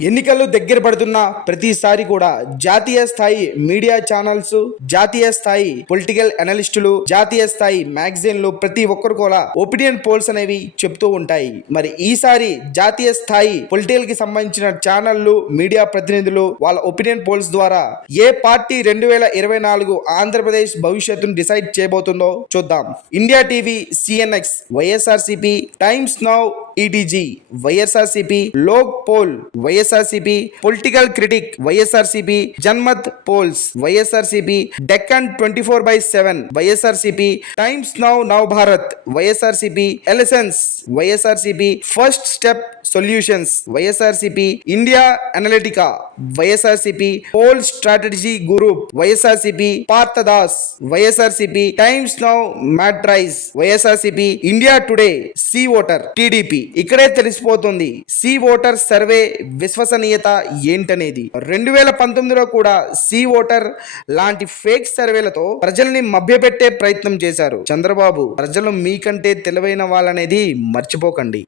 ఎన్నికలు దగ్గర పడుతున్న ప్రతిసారి కూడా జాతీయ స్థాయి మీడియా ఛానల్స్ జాతీయ స్థాయి పొలిటికల్ అనలిస్టులు జాతీయ స్థాయి మ్యాగజైన్లు ప్రతి ఒక్కరు కూడా ఒపీనియన్ పోల్స్ అనేవి చెప్తూ ఉంటాయి. మరి ఈసారి జాతీయ స్థాయి పొలిటికల్కి సంబంధించిన ఛానళ్ళు మీడియా ప్రతినిధులు వాళ్ళ ఒపీనియన్ పోల్స్ ద్వారా ఏ పార్టీ రెండు వేల ఇరవై నాలుగు ఆంధ్రప్రదేశ్ భవిష్యత్తును డిసైడ్ చేయబోతుందో చూద్దాం. India TV CNX YSRCP Times Now ETG YSRCP Lok poll YSRCP political critic YSRCP Janmat polls YSRCP Deccan twenty four by seven YSRCP Times Now Nav Bharat YSRCP ఎలసెన్స్ YSRCP first step solutions YSRCP India Analytica YSRCP whole strategy group YSRCP Parthadas YSRCP Times Now Matrize YSRCP India Today C voter TDP. ఇక్కడే తెలిసిపోతుంది C voter survey విశ్వసనీయత ఏంటనేది. రెండు వేల పంతొమ్మిదిలో కూడా C voter లాంటి fake సర్వేలతో ప్రజల్ని మభ్యపెట్టే ప్రయత్నం చేశారు చంద్రబాబు. ప్రజలు మీకంటే తెలివైన వాళ్ళనేది మర్చిపోకండి.